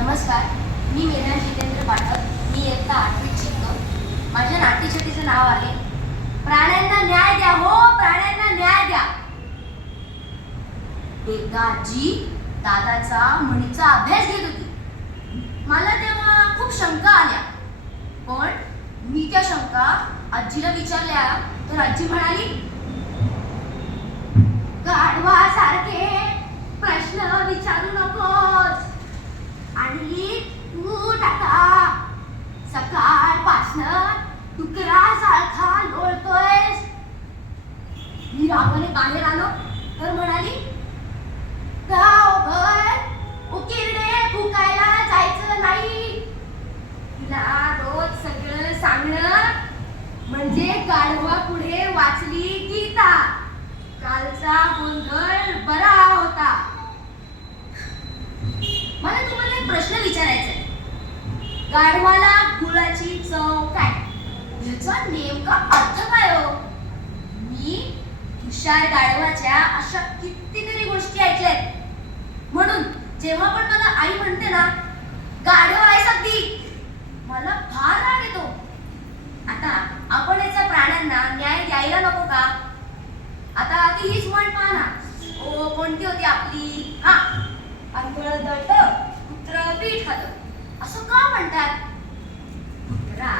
नमस्कार, मी मेधा जितेंद्र पाठक. मी इयत्ता 8वीत शिकतो. माझ्या नाट्यछटीचं नाव आहे प्राण्यांना न्याय द्या हो, प्राण्यांना न्याय द्या. एकदा आजी दादाचा म्हणीचा अभ्यास घेत होती. मला तेव्हा खूप शंका आल्या, पण मी त्या शंका आजीला विचारल्या तर आजी म्हणाली, गाढवासारखे प्रश्न विचारू नकोस आणि उठ आता. सकाळपासनं डुकरासारखा लोळतोयस. मी रागाने बाहेर आलो तर म्हणाली, गावभर उकिरडे फुकायला जायचं नाही. तुला रोज सगळं सांगणं म्हणजे गाढवा पुढे वाचली गीता. कालचा गोंधळ बरा होता. मला तुम्हाला एक प्रश्न विचारायचा आहे. गाढवाला गुळाची चव काय, याचा नेमका अर्थ काय हो? मी हुशार गाढवाच्या अशा कितीतरी गोष्टी ऐकल्यात. म्हणून जेव्हा पण मला आई म्हणते ना, गाढव आहेस अगदी, मला फार राग येतो. आता आपण याच्या प्राण्यांना न्याय द्यायला नको का? आता ती हीच म्हण पहा ना, ओ कोणती होती आपली, अंधळ दळत कुत्र पीठ खात, असं का म्हणतात? कुत्रा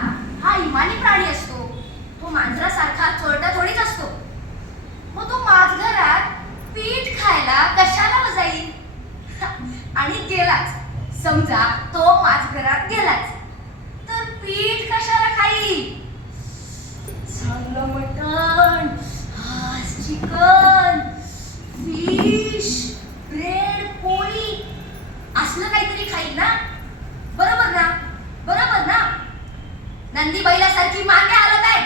हा इमानी प्राणी असतो. तो मांजरासारखा चोरटा थोडीच असतो. मग तो माझघरात पीठ खायला कशाला जाईल? आणि गेलाच, समजा तो माझघरात गेलाच, तर पीठ कशाला खाईल? चांगलं मटण, चिकन, फिश, ब्रेड, पोळी असलं काहीतरी खाईल ना. बरोबर ना? बरोबर ना? नंदी बैलासारखी मागे आलं काय?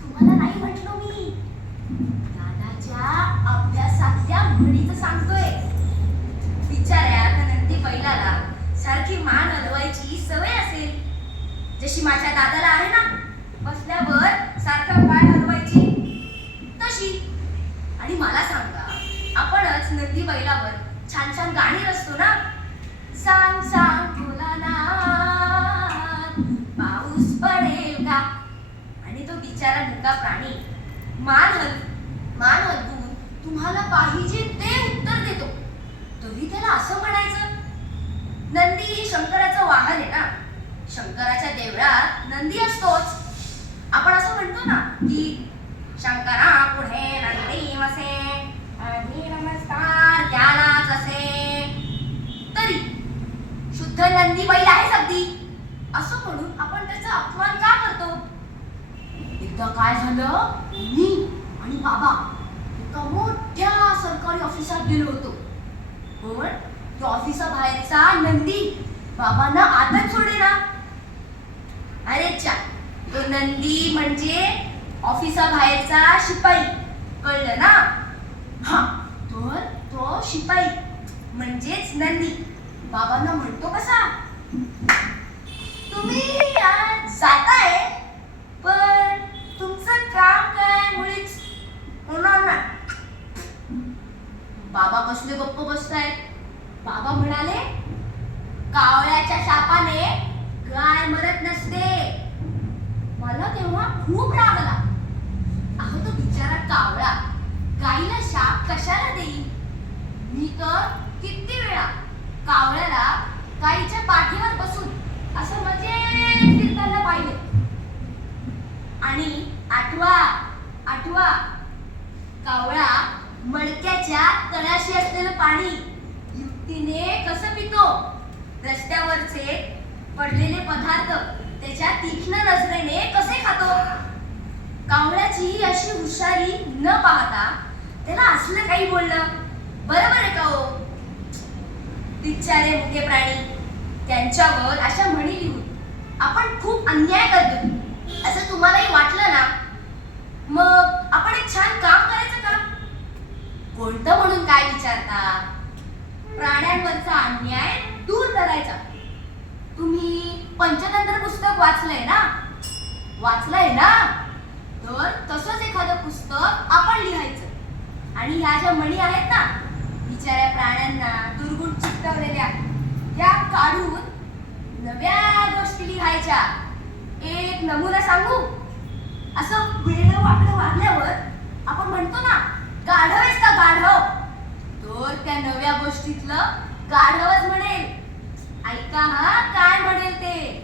तुम्हाला नाही म्हटलो मी, दादाच्या अभ्यासातल्या म्हणीचं सांगतोय. बिचाऱ्या नंदी बैलाला सारखी मान हलवायची सवय असेल, जशी माझ्या दादाला आहे ना, बसल्यावर सारखा पाय हलवायची तशी. आणि मला सांगा, आपणच नंदी बैलावर छान छान गाणी रचतो ना, सांग सांग भोलानाथ पाऊस पडेल का? आणि तो बिचारा मुका प्राणी मान हलवून तुम्हाला पाहिजे ते उत्तर देतो. तरी त्याला असं म्हणायचं, नंदी ही शंकराचं वाहन आहे ना, शंकराच्या देवळात नंदी असतोच. आपण असं म्हणतो ना की शंकरा पुढे नंदी वसे, आधी नमस्कार त्यालाच असे. तरी शुद्ध नंदी बैल आहेच अगदी, असं म्हणून आपण त्याचा अपमान का करतो? एकदा काय झालं, मी आणि बाबा एका मोठ्या सरकारी ऑफिसात गेलो होतो. पण त्या ऑफिसाबाहेरचा नंदी बाबांना आतच सोडेना. अरे चा, तो नंदी म्हणजे ऑफिसाबाहेरचा शिपाई, कळलं ना? तर तो शिपाई म्हणजेच नंदी बाबांना म्हणतो कसा, तुम्ही आज जाताय, पण तुमचं काम काय मुळीच होणार नाही. बाबा कसले गप्प बसतायत. बाबा म्हणाले, कावळ्याच्या शापाने गाय मरत नसते. मला तेव्हा खूप राग आला. अहो, तो बिचारा कावळा गाईला शाप कशाला देईल? मी तर किती वेळा कावळ्याला गाईच्या पाठीवर बसून असं मजेत फिरताना पाहिले. आणि आठवा कावळा मडक्याच्या तळाशी असलेलं पाणी युक्तीने कसं पितो, रस्त्यावरचे पडलेले पदार्थ त्याच्या तीक्ष्ण नजरेने कसे खातो. कावळ्याची अशी हुशारी न पाहता त्याला असलं काही बोललं बरोबर आहे का हो? बिचारे मुके प्राणी, त्यांच्यावर अशा म्हणी लिहून आपण खूप अन्याय करतो असं तुम्हालाही वाटलं ना, मग आपण एक छान काम करायचं का? कोणतं म्हणून काय विचारता? प्राण्यांवरचा अन्याय दूर करायचा. तुम्ही पंचतंत्र पुस्तक वाचलंय ना? तर तसंच एखादं पुस्तक आपण लिहायचं. आणि ह्या ज्या म्हणी आहेत ना, बिचाऱ्या प्राण्यांना दुर्गुण चित्त शिकवलेल्या त्या काढून नव्या गोष्टी लिहायच्या. एक नमुना सांगू? असं वेडं वाकडं वागल्यावर आपण म्हणतो ना, गाढव आहेस का गाढव? तर त्या नव्या गोष्टीतलं गाढवच म्हणेल. ऐका हा काय म्हणेल ते.